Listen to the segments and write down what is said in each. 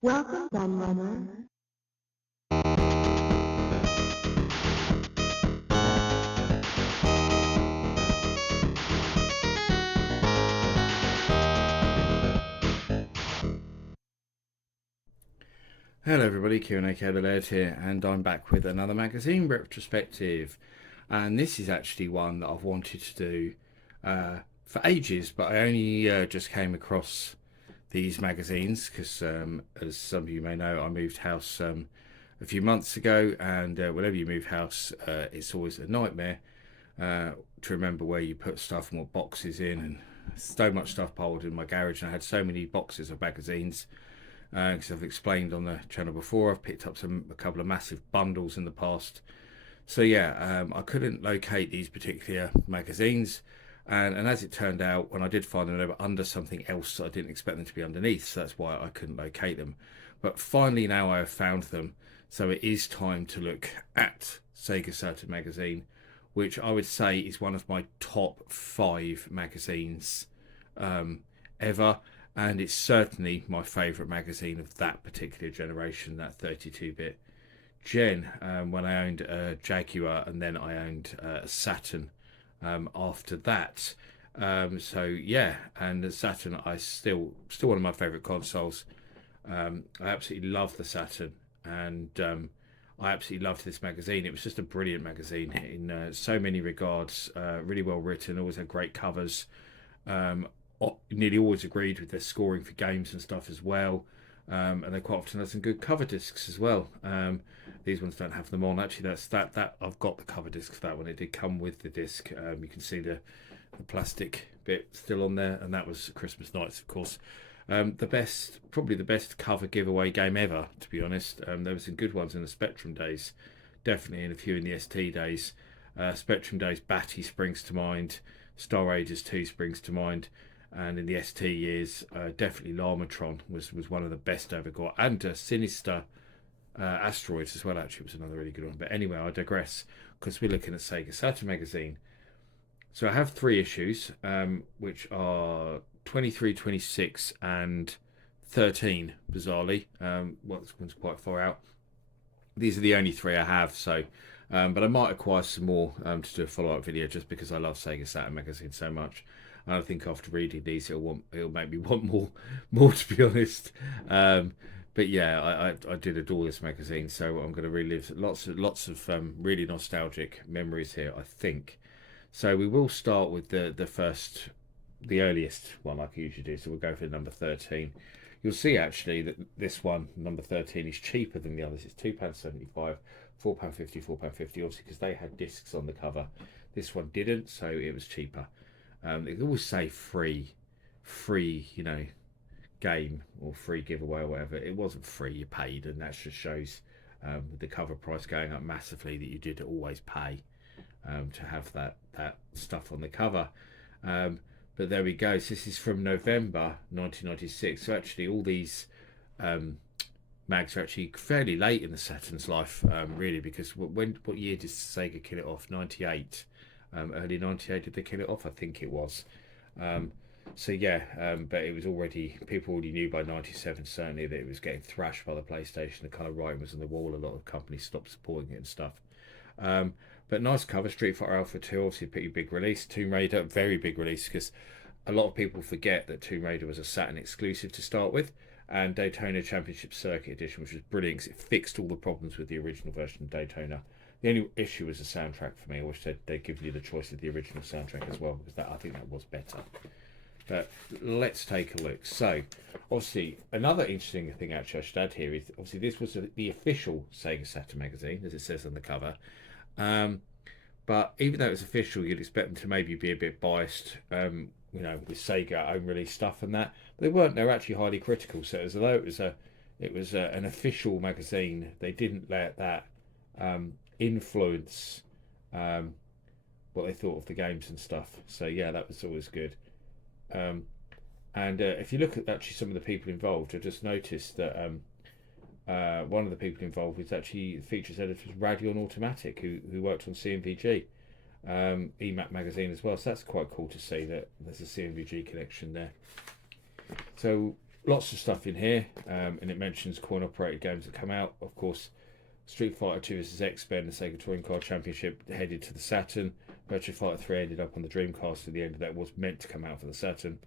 Welcome, Gunrunner. Hello everybody, Q&A Cavalier here, and I'm back with another magazine, Retrospective. And this is actually one that I've wanted to do for ages, but I only just came across these magazines because, as some of you may know, I moved house a few months ago, and whenever you move house, it's always a nightmare to remember where you put stuff and what boxes in, and so much stuff piled in my garage, and I had so many boxes of magazines because I've explained on the channel before, I've picked up a couple of massive bundles in the past. So yeah, I couldn't locate these particular magazines, and as it turned out, when I did find them, they were under something else I didn't expect them to be underneath. So that's why I couldn't locate them. But finally, now I have found them. So it is time to look at Sega Saturn Magazine, which I would say is one of my top 5 magazines ever, and it's certainly my favourite magazine of that particular generation, that 32-bit gen. When I owned a Jaguar, and then I owned a Saturn after that. So yeah, and the Saturn, I still one of my favourite consoles. I absolutely love the Saturn, and I absolutely loved this magazine. It was just a brilliant magazine in so many regards. Really well written, always had great covers. Um, Nearly always agreed with their scoring for games and stuff as well. And they quite often had some good cover discs as well. These ones don't have them on. Actually, that I've got the cover disc for that one. It did come with the disc. You can see the plastic bit still on there, and that was Christmas Nights, of course. Probably the best cover giveaway game ever, to be honest. There were some good ones in the Spectrum days, definitely, and a few in the ST days. Spectrum days, Batty springs to mind. Star Ages 2 springs to mind, and in the ST years, definitely Lamatron was one of the best I ever got, and Sinister Asteroids as well. Actually, was another really good one. But anyway, I digress because we're looking at Sega Saturn Magazine. So I have 3 issues, which are 23, 26, and 13. Bizarrely, well, this one's quite far out. These are the only 3 I have, so but I might acquire some more to do a follow-up video, just because I love Sega Saturn Magazine so much. And I think after reading these, it'll make me want more, to be honest. But yeah, I did adore this magazine, so I'm going to relive lots of really nostalgic memories here, I think. So we will start with the earliest one, like I usually do. So we'll go for number 13. You'll see actually that this one, number 13, is cheaper than the others. It's £2.75, £4.50, £4.50, obviously, because they had discs on the cover. This one didn't, so it was cheaper. They always say free, game or free giveaway or whatever. It wasn't free, you paid, and that just shows with the cover price going up massively that you did always pay to have that stuff on the cover. Um, but there we go. So this is from November 1996. So actually, all these um, mags are actually fairly late in the Saturn's life, really, because what year did Sega kill it off? 98, early 98. Did they kill it off? I think it was. Um, so yeah, but it was already, people already knew by 97 certainly that it was getting thrashed by the PlayStation. The kind of writing was on the wall. A lot of companies stopped supporting it and stuff. Um, but nice cover. Street Fighter Alpha 2, obviously a pretty big release. Tomb Raider, very big release, because a lot of people forget that Tomb Raider was a Saturn exclusive to start with, and Daytona Championship Circuit Edition, which was brilliant because it fixed all the problems with the original version of Daytona. The only issue was the soundtrack for me. I wish they'd given you the choice of the original soundtrack as well, because I think that was better. But let's take a look. So, obviously, another interesting thing actually I should add here is, obviously, this was the official Sega Saturn magazine, as it says on the cover. Um, but even though it was official, you'd expect them to maybe be a bit biased, with Sega own release stuff and that. But they weren't. They were actually highly critical. So as though it was an official magazine, they didn't let that influence um, what they thought of the games and stuff. So yeah, that was always good. Um, and if you look at actually some of the people involved, I just noticed that one of the people involved was actually the features editor was Radeon Automatic, who worked on CMVG, EMAP magazine as well. So that's quite cool to see that there's a CMVG connection there. So lots of stuff in here, and it mentions coin-operated games that come out. Of course, Street Fighter 2 vs X-Men, the Sega Touring Car Championship, headed to the Saturn. Virtua Fighter 3 ended up on the Dreamcast at the end of that. Was meant to come out for the Saturn.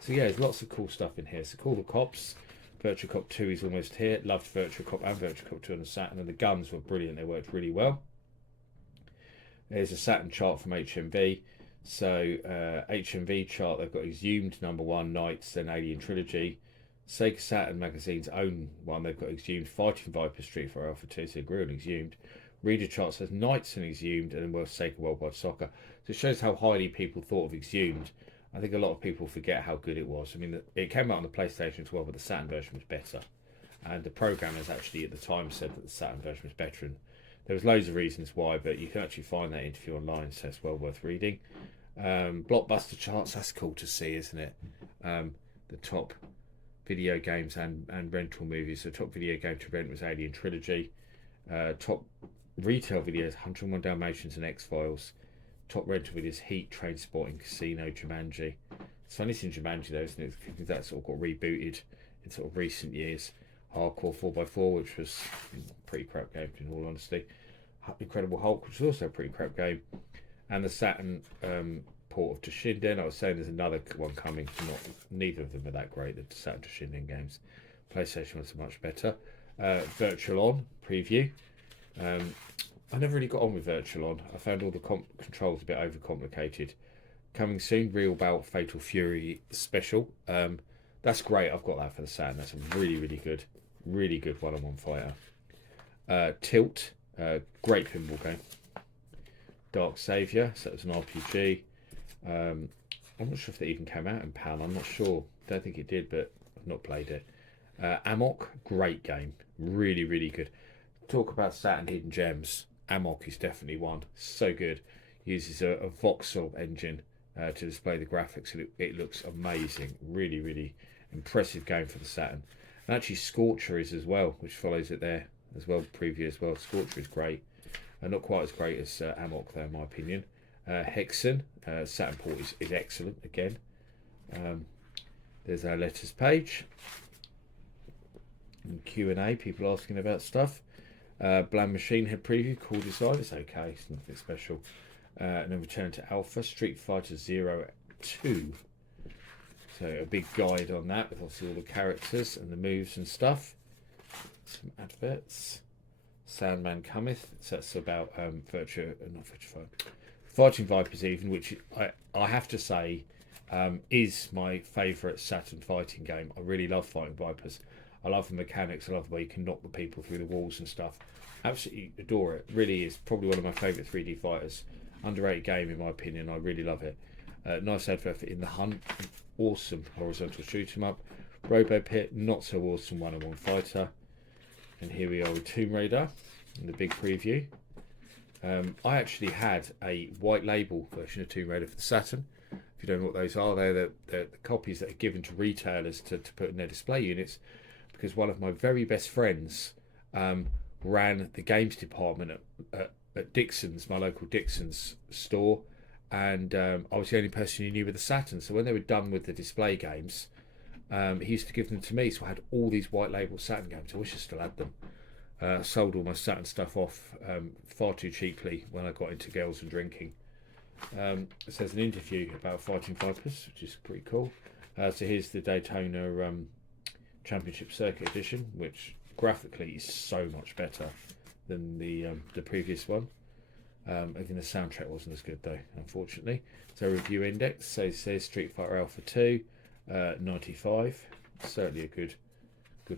So yeah, there's lots of cool stuff in here. So Call the Cops. Virtua Cop 2 is almost here. Loved Virtua Cop and Virtua Cop 2 on the Saturn, and the guns were brilliant. They worked really well. There's a Saturn chart from HMV. So HMV chart, they've got Exhumed #1, Knights, then Alien Trilogy. Sega Saturn Magazine's own one, they've got Exhumed, Fighting Viper, Street Fighter Alpha 2, so agree on Exhumed. Reader chart says Knights and Exhumed, and then Sega Worldwide Soccer. So it shows how highly people thought of Exhumed. I think a lot of people forget how good it was. I mean, it came out on the PlayStation as well, but the Saturn version was better. And the programmers actually at the time said that the Saturn version was better. And there was loads of reasons why, but you can actually find that interview online, so it's well worth reading. Blockbuster charts, that's cool to see, isn't it? The top video games and rental movies. So top video game to rent was Alien Trilogy. Top retail videos, 101 Dalmatians and X-Files. Top rental videos, Heat, Trainspotting, Casino, Jumanji. It's funny seeing Jumanji though, isn't it? Because that sort of got rebooted in sort of recent years. Hardcore 4x4, which was a pretty crap game in all honesty. Incredible Hulk, which was also a pretty crap game. And the Saturn port of Toshinden. I was saying there's another one coming. Neither of them are that great, the Saturn Toshinden games. PlayStation ones are much better. Virtual On preview. I never really got on with Virtual On. I found all the controls a bit overcomplicated. Coming soon, Real Bout Fatal Fury Special. That's great. I've got that for the Saturn. That's a really good one-on-one fighter. Tilt, great pinball game. Dark Saviour, so it was an RPG. I'm not sure if that even came out in PAL. I'm not sure. Don't think it did, but I've not played it. Amok, great game. Really good. Talk about Saturn hidden gems. Amok is definitely one. So good. Uses a voxel engine to display the graphics, and it looks amazing. Really impressive game for the Saturn. And actually Scorcher is as well, which follows it there as well, preview as well. Scorcher is great. Not quite as great as Amok though, in my opinion. Hexen, Saturn port is excellent again. There's our letters page. And Q&A, people asking about stuff. Bland Machine Head preview, cool design, it's okay, it's nothing special. And then Return to Alpha, Street Fighter 2. So a big guide on that with obviously all the characters and the moves and stuff. Some adverts. Sandman Cometh, so that's about Fighting Vipers even, which I have to say is my favourite Saturn fighting game. I really love Fighting Vipers. I love the mechanics. I love the way you can knock the people through the walls and stuff. Absolutely adore it. Really is probably one of my favourite 3D fighters. Underrated game in my opinion. I really love it. Nice advert for In the Hunt. Awesome horizontal shoot 'em up. Robo Pit, not so awesome one-on-one fighter. And here we are with Tomb Raider in the big preview. I actually had a white label version of Tomb Raider for the Saturn. If you don't know what those are, they're the copies that are given to retailers to put in their display units, because one of my very best friends ran the games department at Dixon's, my local Dixon's store, and I was the only person he knew with the Saturn. So when they were done with the display games, he used to give them to me. So I had all these white label Saturn games. I wish I still had them. Sold all my Saturn stuff off far too cheaply when I got into girls and drinking. So there's an interview about Fighting Vipers, which is pretty cool. So here's the Daytona Championship Circuit Edition, which graphically is so much better than the previous one. Even the soundtrack wasn't as good though, unfortunately. So review index, so it says Street Fighter Alpha 2, 95, certainly a good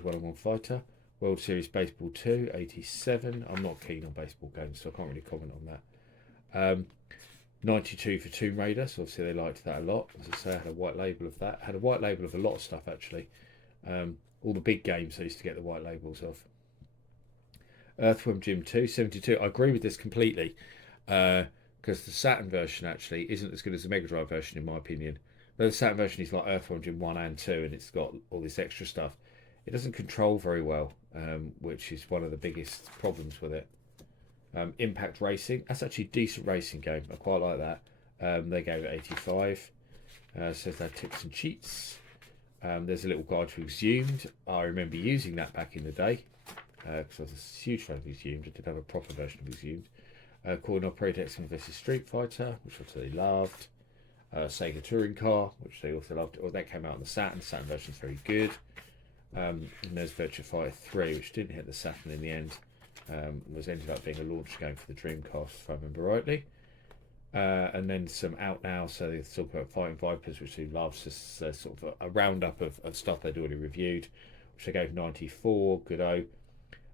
one-on-one fighter. World Series Baseball 2, 87. I'm not keen on baseball games, so I can't really comment on that. 92 for Tomb Raider, so obviously they liked that a lot. As I say, I had a white label of that. I had a white label of a lot of stuff actually. All the big games I used to get the white labels of. Earthworm Jim 2, 72. I agree with this completely, because the Saturn version actually isn't as good as the Mega Drive version in my opinion. But the Saturn version is like Earthworm Jim 1 and 2, and it's got all this extra stuff. It doesn't control very well, which is one of the biggest problems with it. Impact Racing, that's actually a decent racing game. I quite like that. They gave it 85. Says that tips and cheats. There's a little guide to Exhumed. I remember using that back in the day because I was a huge fan of Exhumed. I did have a proper version of Exhumed. Coin Operator X-Men vs Street Fighter, which I absolutely loved. Sega Touring Car, which they also loved. Or that came out on the Saturn. The Saturn version's very good. And there's Virtua Fighter 3, which didn't hit the Saturn in the end. Was ended up being a launch game for the Dreamcast, if I remember rightly. And then some out now, so they talk about Fighting Vipers, which he loves. Just sort of a roundup of stuff they'd already reviewed, which they gave 94. Good-o.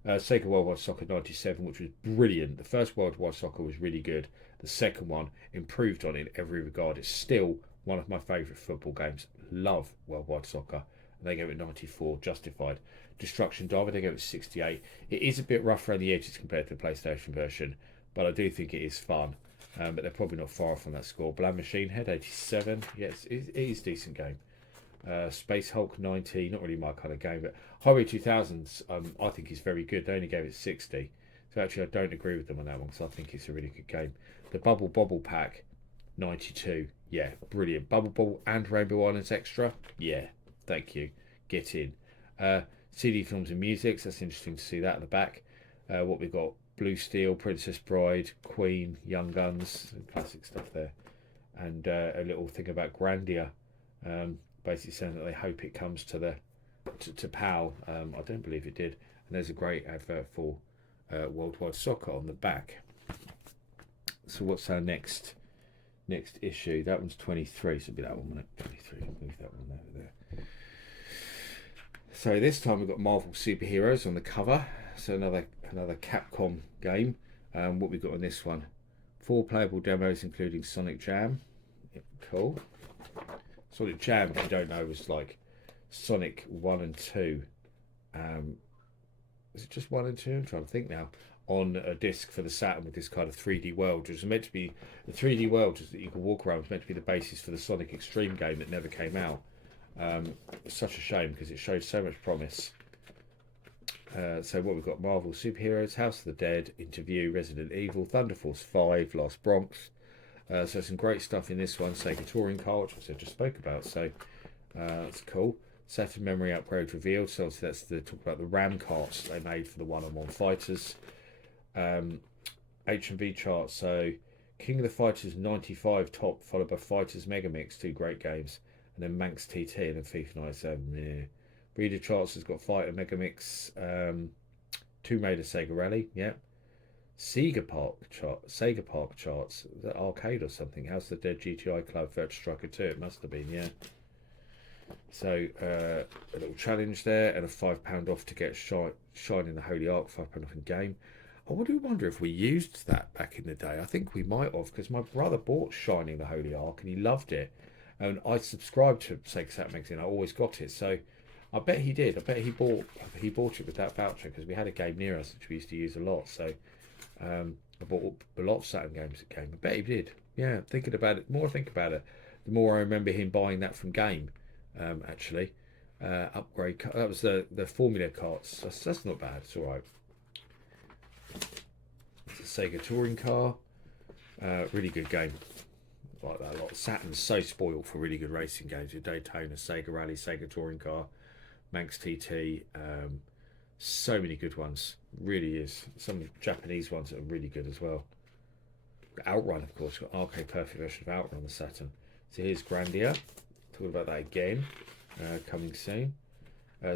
Sega Worldwide Soccer 97, which was brilliant. The first Worldwide Soccer was really good. The second one improved on it in every regard. It's still one of my favourite football games. Love Worldwide Soccer. And they gave it 94, justified. Destruction Diver, they gave it 68. It is a bit rough around the edges compared to the PlayStation version, but I do think it is fun. But they're probably not far from that score. Bland Machine Head 87. Yes, it is a decent game. Space Hulk 90, not really my kind of game, but Highway 2000s I think is very good. They only gave it 60. So actually I don't agree with them on that one because I think it's a really good game. The Bubble Bobble Pack 92. Yeah, brilliant. Bubble Bobble and Rainbow Islands Extra. Yeah, thank you. Get in. CD Films and Music. So that's interesting to see that at the back. What we've got: Blue Steel, Princess Bride, Queen, Young Guns, classic stuff there. And a little thing about Grandia. Basically saying that they hope it comes to PAL. I don't believe it did. And there's a great advert for Worldwide Soccer on the back. So what's our next issue? That one's 23, so it'll be that one, won't it? 23. Move that one over there. So this time we've got Marvel Superheroes on the cover. So another Capcom game. What we've got on this one: 4 playable demos, including Sonic Jam. Yep, cool. Sonic Jam, if you don't know, was like Sonic 1 and 2. Was it just 1 and 2? I'm trying to think now. On a disc for the Saturn with this kind of 3D world. It was meant to be the 3D world that you could walk around. Was meant to be the basis for the Sonic Extreme game that never came out. It's such a shame because it showed so much promise. So what we've got: Marvel Superheroes, House of the Dead, Interview, Resident Evil, Thunder Force 5, Last Bronx. So some great stuff in this one. Sega Touring Car, which I just spoke about. So that's cool. Saturn Memory Upgrade revealed. So obviously that's the talk about the RAM carts they made for the one-on-one fighters. H&V chart. So King of the Fighters 95 top, followed by Fighters Megamix, 2 great games, and then Manx TT and then FIFA 97. Yeah. Reader charts has got Fighter Megamix, Tomb Raider Sega Rally. Yeah. Sega Park charts. Is that arcade or something? House of the Dead, GTI Club, Virtua Striker 2. It must have been, yeah. So a little challenge there, and a £5 off to get Shine in the Holy Ark. £5 off in game. I wonder if we used that back in the day. I think we might have, because my brother bought Shining the Holy Ark and he loved it, and I subscribed to Sega Saturn Magazine. I always got it, so I bet he did. I bet he bought it with that voucher because we had a game near us which we used to use a lot. So I bought a lot of Saturn games at Game. I bet he did. Yeah, thinking about it, the more I think about it, the more I remember him buying that from Game. Actually, upgrade. That was the Formula carts. That's not bad. It's all right. It's a Sega Touring Car. Really good game. Like that a lot. Saturn's so spoiled for really good racing games. With Daytona, Sega Rally, Sega Touring Car, Manx TT. So many good ones. Really is. Some Japanese ones that are really good as well. Outrun, of course. Got arcade perfect version of Outrun on the Saturn. So here's Grandia. Talking about that again. Coming soon.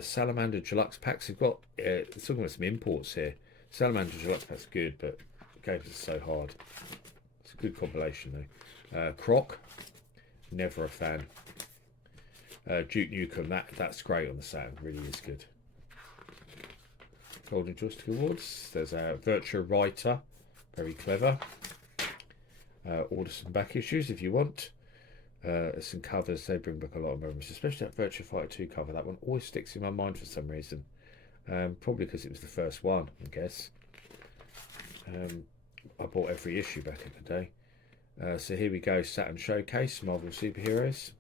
Salamander Deluxe packs. We've got talking about some imports here. Salamander Deluxe pack's good, but the games are so hard. It's a good compilation though. Croc. Never a fan. Duke Nukem. That's great on the Saturn. Really is good. Golden Joystick Awards. There's a Virtua Writer. Very clever. Order some back issues if you want. Some covers. They bring back a lot of memories, especially that Virtua Fighter 2 cover. That one always sticks in my mind for some reason. Probably because it was the first one, I guess. I bought every issue back in the day. So here we go. Saturn Showcase. Marvel Superheroes.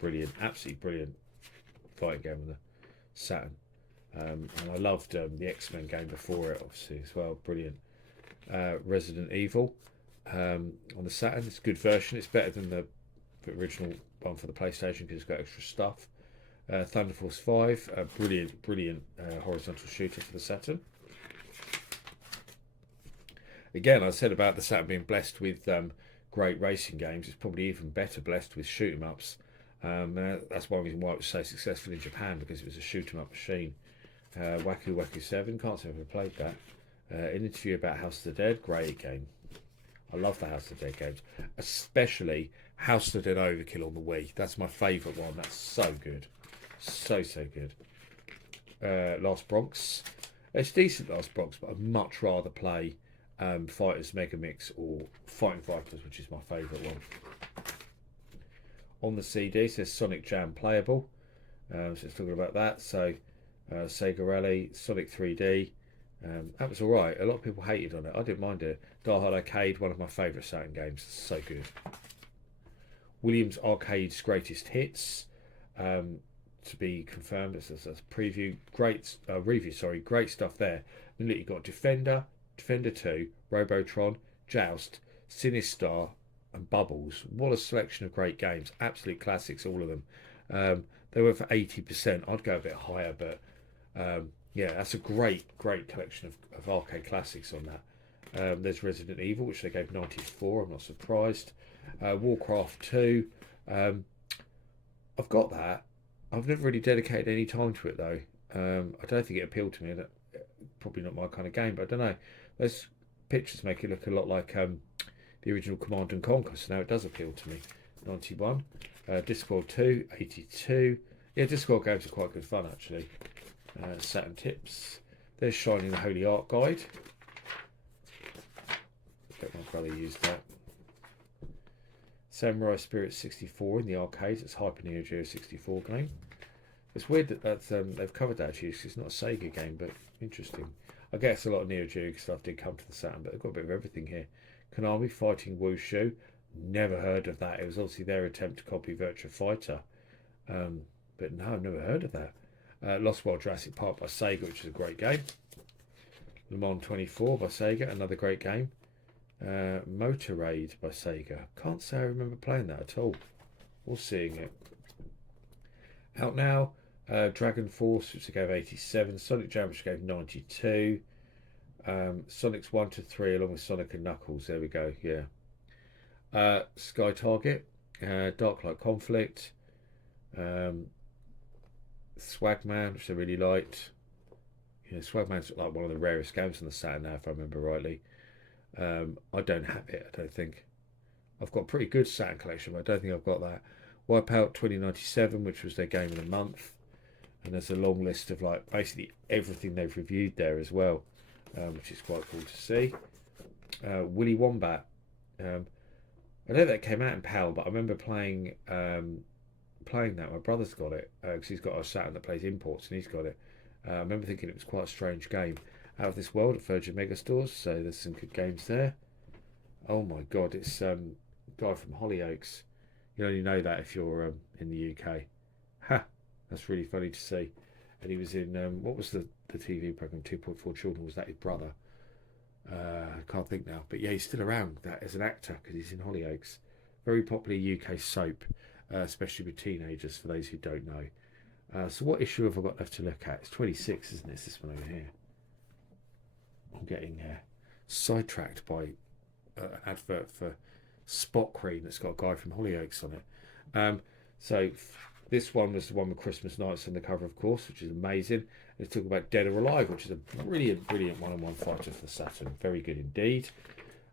Brilliant. Absolutely brilliant fighting game on the Saturn. And I loved the X-Men game before it, obviously, as well. Brilliant. Resident Evil on the Saturn. It's a good version. It's better than the original one for the PlayStation because it's got extra stuff. Thunder Force 5, a brilliant horizontal shooter for the Saturn. Again, I said about the Saturn being blessed with great racing games. It's probably even better blessed with shoot 'em ups. That's one reason why it was so successful in Japan, because it was a shoot 'em up machine. Waku Waku 7, can't say I've ever played that. An interview about House of the Dead, great game. I love the House of the Dead games, especially House of the Dead Overkill on the Wii. That's my favourite one. That's so good. So good. Last Bronx. It's decent, Last Bronx, but I'd much rather play Fighters Mega Mix or Fighting Fighters, which is my favourite one. On the CD it says Sonic Jam playable. So it's talking about that. So Sega Rally, Sonic 3D. That was alright. A lot of people hated on it. I didn't mind it. Die Hard Arcade, one of my favourite Saturn games. So good. Williams Arcade's Greatest Hits. To be confirmed. It's a preview. Great review, sorry. Great stuff there. And look, you've got Defender, Defender 2, Robotron, Joust, Sinistar, and Bubbles. What a selection of great games. Absolute classics, all of them. They were for 80%. I'd go a bit higher, but yeah, that's a great collection of arcade classics on that. There's Resident Evil, which they gave 94. I'm not surprised. Warcraft 2. I've got that. I've never really dedicated any time to it, though. I don't think it appealed to me. Probably not my kind of game, but I don't know. Those pictures make it look a lot like the original Command and Conquer, so now it does appeal to me. 91. Discworld 2, 82. Yeah, Discworld games are quite good fun, actually. Saturn tips. There's Shining the Holy Art Guide. I bet my brother used that. Samurai Spirit 64 in the arcades. It's Hyper Neo Geo 64 game. It's weird that they've covered that, actually, because it's not a Sega game, but interesting. I guess a lot of Neo Geo stuff did come to the Saturn, but they've got a bit of everything here. Konami Fighting Wushu. Never heard of that. It was obviously their attempt to copy Virtua Fighter. But no, I've never heard of that. Lost World Jurassic Park by Sega, which is a great game. Le Mans 24 by Sega, another great game. Motor Raid by Sega. Can't say I remember playing that at all, or seeing it. Out now. Dragon Force, which I gave 87. Sonic Jam, which I gave 92. Sonic's 1 to 3, along with Sonic and Knuckles. There we go. Yeah. Sky Target. Dark Light Conflict. Swagman, which I really liked. You know, Swagman's like one of the rarest games on the Saturn now, if I remember rightly. I don't have it, I don't think. I've got a pretty good Saturn collection, but I don't think I've got that. Wipeout 2097, which was their game of the month. And there's a long list of like basically everything they've reviewed there as well, which is quite cool to see. Willy Wombat. I know that came out in PAL, but I remember playing that. My brother's got it because he's got a Saturn that plays imports, and he's got it. I remember thinking it was quite a strange game. Out of This World at Virgin Megastores, so there's some good games there. Oh my god, it's guy from Hollyoaks. You only know that if you're in the UK. Ha! That's really funny to see. And he was in what was the TV program? 2.4 Children. Was that his brother? I can't think now. But yeah, he's still around that as an actor because he's in Hollyoaks. Very popular UK soap, especially with teenagers. For those who don't know. So what issue have I got left to look at? It's 26, isn't it? It's this one over here. I'm getting sidetracked by an advert for Spot Cream that's got a guy from Hollyoaks on it. So this one was the one with Christmas Nights on the cover, of course, which is amazing. It's talking about Dead or Alive, which is a brilliant one-on-one fighter for the Saturn. Very good indeed.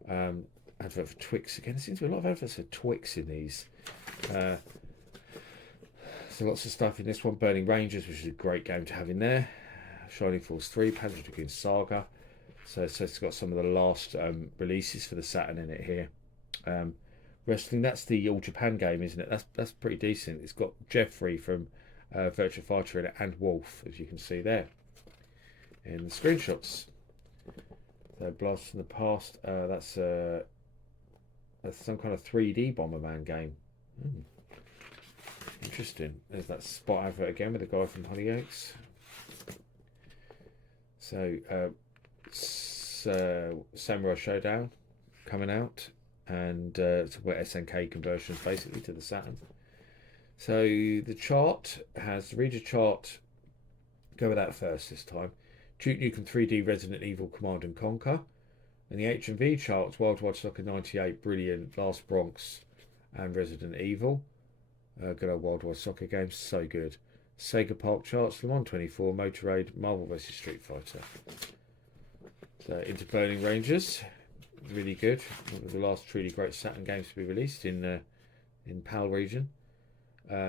Advert for Twix again. There seems to be a lot of adverts for Twix in these. So lots of stuff in this one. Burning Rangers, which is a great game to have in there. Shining Force 3, Panzer Dragoon Saga. So it's got some of the last releases for the Saturn in it here. Wrestling, that's the All Japan game, isn't it? That's pretty decent. It's got Jeffrey from Virtua Fighter in it, and Wolf, as you can see there in the screenshots. So Blast from the Past, that's some kind of 3D Bomberman game. Interesting. There's that Spot advert again with the guy from Hollyoaks. So Samurai Showdown coming out, and it's about SNK conversions basically to the Saturn. So the chart has the reader chart. Go with that first this time. Duke Nukem 3D Resident Evil Command and Conquer. And the H&V charts, Wild Wild Soccer 98, brilliant, Last Bronx and Resident Evil. Good old Wild Wild Soccer games, so good. Sega Park charts, Le Mans 24, Motorade, Marvel vs Street Fighter. So into Burning Rangers, really good. One of the last truly great Saturn games to be released in PAL region.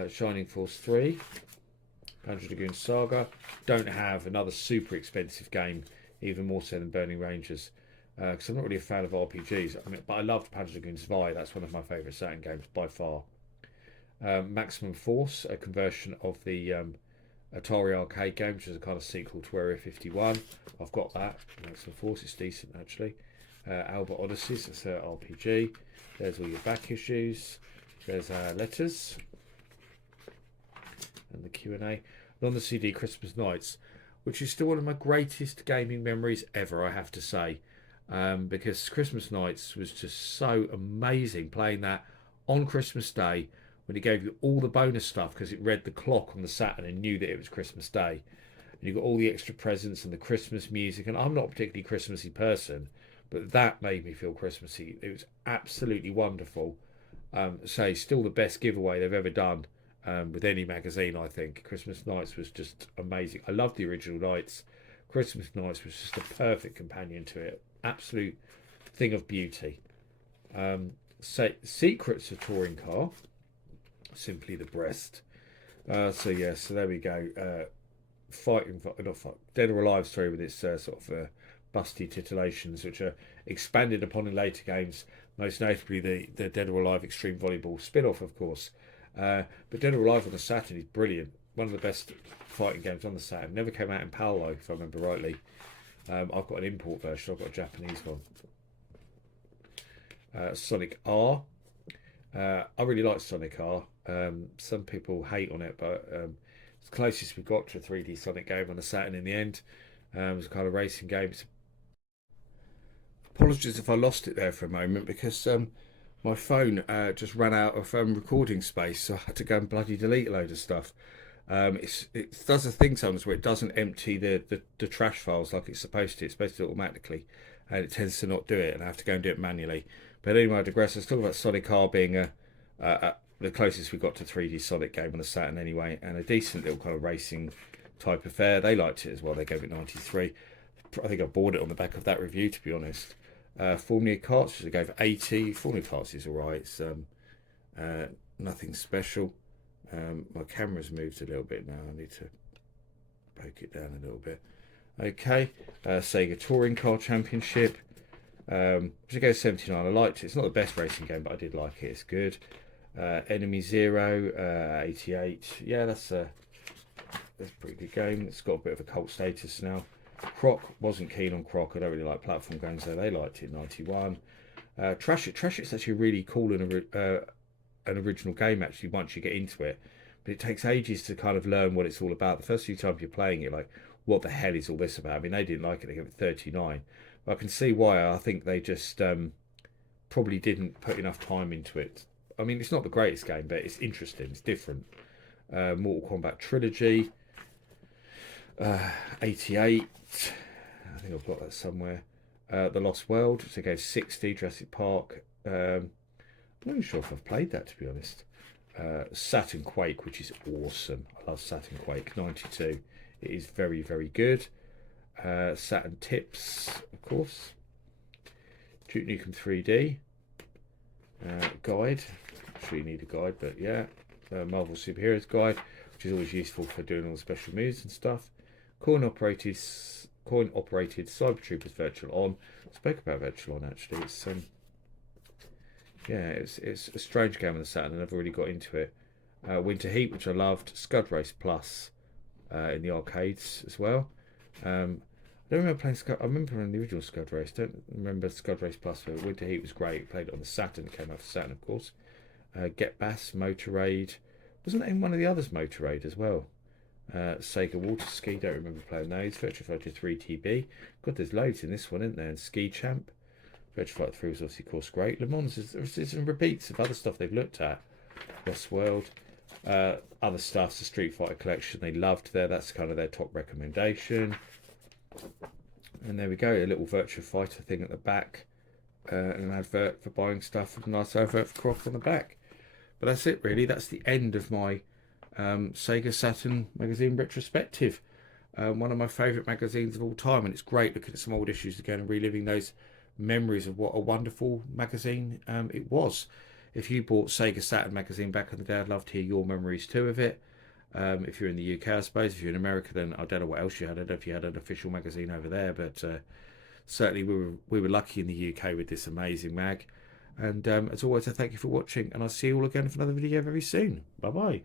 Shining Force 3, Panzer Dragoon Saga. Don't have another super expensive game, even more so than Burning Rangers. Because I'm not really a fan of RPGs. I mean, but I loved Panzer Dragoon Zwei. That's one of my favourite Saturn games by far. Maximum Force, a conversion of the Atari arcade game, which is a kind of sequel to Area 51. I've got that. Maximum Force, it's decent actually. Albert Odysseys, that's an RPG. There's all your back issues. There's letters and the Q&A. And on the CD, Christmas Nights, which is still one of my greatest gaming memories ever, I have to say. Because Christmas Nights was just so amazing, playing that on Christmas Day when it gave you all the bonus stuff because it read the clock on the Saturn and knew that it was Christmas Day. And you got all the extra presents and the Christmas music. And I'm not a particularly Christmassy person, but that made me feel Christmassy. It was absolutely wonderful. Say, still the best giveaway they've ever done with any magazine, I think. Christmas Nights was just amazing. I loved the original Nights. Christmas Nights was just a perfect companion to it. Absolute thing of beauty. Secrets, a touring car. Simply the breast. So there we go. Dead or Alive story with its sort of busty titillations, which are expanded upon in later games. Most notably the Dead or Alive Extreme Volleyball spin-off, of course. But Dead or Alive on the Saturn is brilliant. One of the best fighting games on the Saturn. Never came out in PAL though, if I remember rightly. I've got an import version. I've got a Japanese one. Sonic R. I really like Sonic R. Some people hate on it, but it's the closest we got to a 3D Sonic game on the Saturn in the end. It was a kind of racing game. Apologies if I lost it there for a moment because my phone just ran out of recording space, so I had to go and bloody delete a load of stuff. It does a thing sometimes where it doesn't empty the trash files like it's supposed to. It's supposed to do it automatically, and it tends to not do it, and I have to go and do it manually. But anyway, I digress. Let's talk about Sonic R being the closest we got to 3D Sonic game on the Saturn anyway, and a decent little kind of racing type affair. They liked it as well. They gave it 93. I think I bought it on the back of that review, to be honest. Formula Karts, which I gave 80. Formula Karts is alright. It's nothing special. My camera's moved a little bit now. I need to poke it down a little bit. Okay, Sega Touring Car Championship. Which I gave 79. I liked it. It's not the best racing game, but I did like it. It's good. Enemy Zero, 88. Yeah, that's a pretty good game. It's got a bit of a cult status now. Croc, wasn't keen on Croc. I don't really like platform games, so they liked it. 91. Trash It. Trash It's actually really cool and an original game actually once you get into it, but it takes ages to kind of learn what it's all about. The first few times you're playing it, like, what the hell is all this about? I mean, they didn't like it. They gave it 39. But I can see why. I think they just probably didn't put enough time into it. I mean, it's not the greatest game, but it's interesting. It's different. Mortal Kombat Trilogy, 88. I think I've got that somewhere. The Lost World, which I gave 60. Jurassic Park. I'm not even sure if I've played that, to be honest. Saturn Quake, which is awesome. I love Saturn Quake, 92. It is very, very good. Saturn Tips, of course. Duke Nukem 3D. Guide. I'm sure you need a guide, but yeah. Marvel Superheroes Guide, which is always useful for doing all the special moves and stuff. Coin-operated Cyber Troopers Virtual On. I spoke about Virtual On, actually. It's it's a strange game on the Saturn. I never really got into it. Winter Heat, which I loved. Scud Race Plus in the arcades as well. I don't remember playing Scud. I remember playing the original Scud Race. Don't remember Scud Race Plus. But Winter Heat was great. Played it on the Saturn. It came out for Saturn, of course. Get Bass, Motorade. Wasn't it in one of the others Motorade as well? Sega Water Ski. Don't remember playing those. Virtua Fighter 3 TB. God, there's loads in this one, isn't there? And Ski Champ. Virtua Fighter 3 was obviously, of course, great. Le Mans, there's some repeats of other stuff they've looked at. Lost World. Other stuff's the Street Fighter collection they loved there. That's kind of their top recommendation. And there we go, a little Virtua Fighter thing at the back. And an advert for buying stuff with a nice advert for Croft on the back. But that's it really. That's the end of my Sega Saturn Magazine retrospective. One of my favourite magazines of all time, and it's great looking at some old issues again and reliving those memories of what a wonderful magazine it was. If you bought Sega Saturn Magazine back in the day, I'd love to hear your memories too of it. If you're in the UK, I suppose. If you're in America, then I don't know what else you had. I don't know if you had an official magazine over there, but certainly we were lucky in the UK with this amazing mag. And as always, I thank you for watching, and I'll see you all again for another video very soon. Bye bye.